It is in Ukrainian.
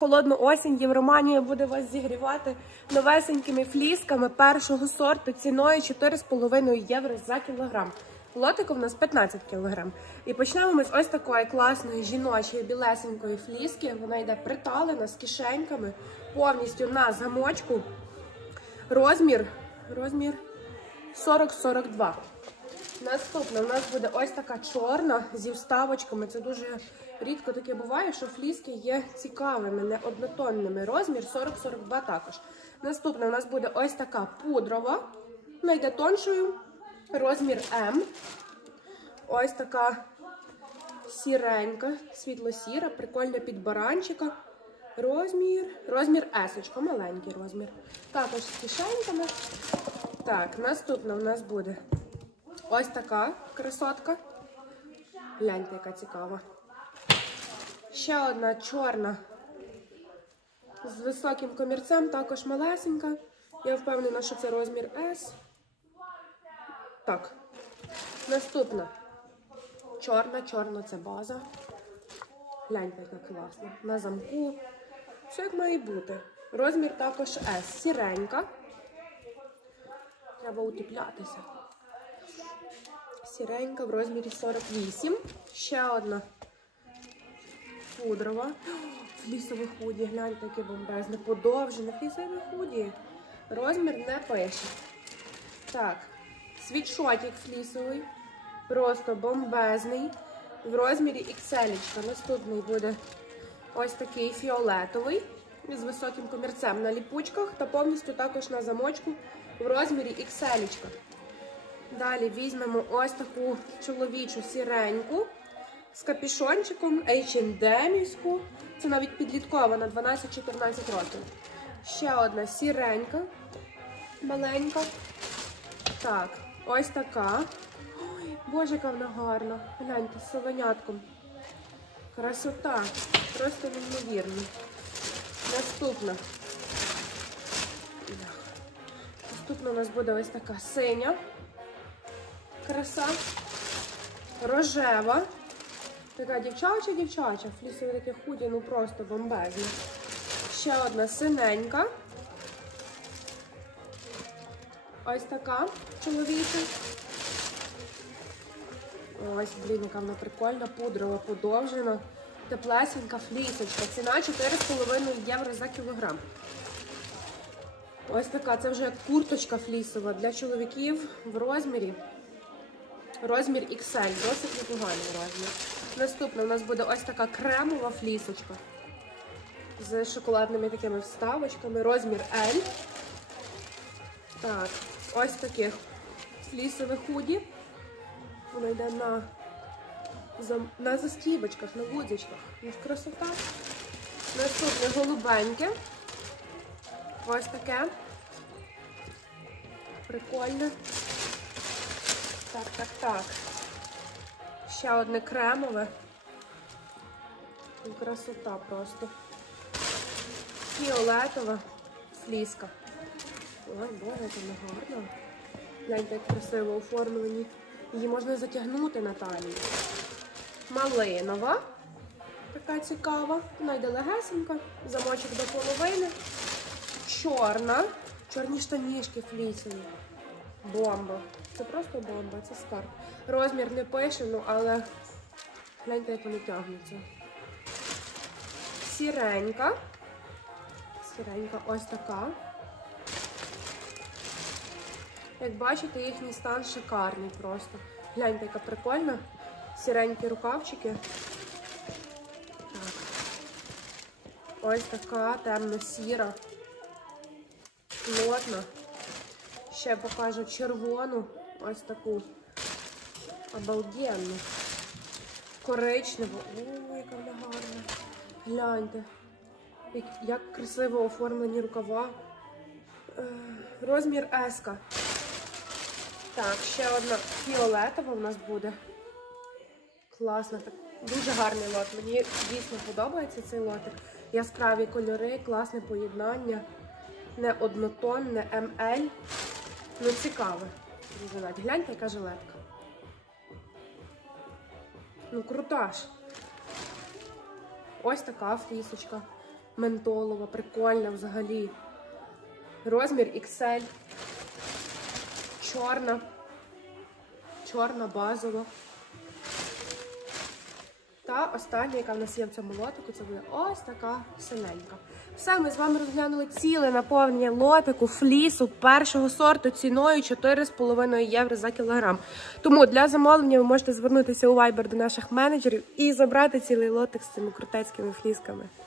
Холодну осінь Євроманія буде вас зігрівати новесенькими флісками першого сорту ціною 4,5 євро за кілограм. Лотику в нас 15 кілограм. І почнемо ми з ось такої класної жіночої білесенької фліски. Вона йде приталена з кишеньками, повністю на замочку. Розмір, розмір 40-42. Наступна у нас буде ось така чорна зі вставочками. Це дуже рідко таке буває, що фліски є цікавими, не однотонними. Розмір 40-42 також. Наступна у нас буде ось така пудрова. Вона йде тоншою. Розмір М. Ось така сіренька, світло-сіра, прикольна під баранчика. Розмір. Розмір С, маленький розмір. Також з кишеньками. Так, наступна у нас буде ось така красотка. Гляньте, яка цікава. Ще одна чорна з високим комірцем, також малесенька. Я впевнена, що це розмір S. Так. Наступна. Чорна, чорна це база. Гляньте, яка класна. На замку. Все як має бути. Розмір також S. Сіренька. Треба утеплятися. Сіренька в розмірі 48. Ще одна пудрова. Флісове худі. Гляньте, яке бомбезне. Подовжене флісове худі. Розмір не пише. Так, світшотик флісовий. Просто бомбезний. В розмірі XL. Наступний буде ось такий фіолетовий. З високим комірцем на ліпучках та повністю також на замочку в розмірі XL. Далі візьмемо ось таку чоловічу сіреньку з капішончиком H&M. Це навіть підліткова на 12-14 років. Ще одна сіренька, маленька. Так, ось така. Ой, боже, яка вона гарна. Гляньте, з солонятком. Красота. Просто неймовірно. Наступна. Наступна у нас буде ось така синя. Краса. Рожева. Така дівчача, дівчача. Флісове таке худі, ну просто бомбезне. Ще одна синенька. Ось така чоловіча. Ось, блін, яка вона прикольна, пудрова, подовжена, теплесенька флісочка. Ціна 4,5 євро за кілограм. Ось така, це вже курточка флісова для чоловіків в розмірі. Розмір XL, досить непоганий розмір. Наступна у нас буде ось така кремова флісочка з шоколадними такими вставочками. Розмір L. Так, ось таких флісових худі. Воно йде на на застібочках, на гудзичках. Ну, красота. Наступне голубеньке. Ось таке. Прикольне. Так, так, так. Ще одне кремове. Красота просто. Фіолетова фліска. Ой, боже, це не гарно. Гляньте, як красиво оформлені. Її можна затягнути на талію. Малинова. Така цікава. Вона йде легесенька. Замочок до половини. Чорна. Чорні штанішки флісові. Бомба. Це просто бомба, це скарб. Розмір не пише, ну але гляньте, як вони тягнуться. Сіренька. Сіренька ось така. Як бачите, їхній стан шикарний просто. Гляньте, яка прикольна. Сіренькі рукавчики. Так. Ось така темно-сіра. Плотна. Ще покажу червону, ось таку обалденну. Коричневу. Ой, яка вона гарна. Гляньте. Як, як красиво оформлені рукава. Е, розмір S. Так, ще одна фіолетова у нас буде. Класна. Так, дуже гарний лот. Мені дійсно подобається цей лотик. Яскраві кольори, класне поєднання. Не однотонне МЛ. Ну, цікаве. Дуже Гляньте, яка жилетка. Ну, крута ж. Ось така флісочка. Ментолова, прикольна взагалі. Розмір XL. Чорна. Чорна базова. Та остання, яка в нас є в цьому лотику, це буде ось така синенька. Все, ми з вами розглянули ціле наповнення лотику, флісу першого сорту ціною 4,5 євро за кілограм. Тому для замовлення ви можете звернутися у Viber до наших менеджерів і забрати цілий лотик з цими крутецькими флісками.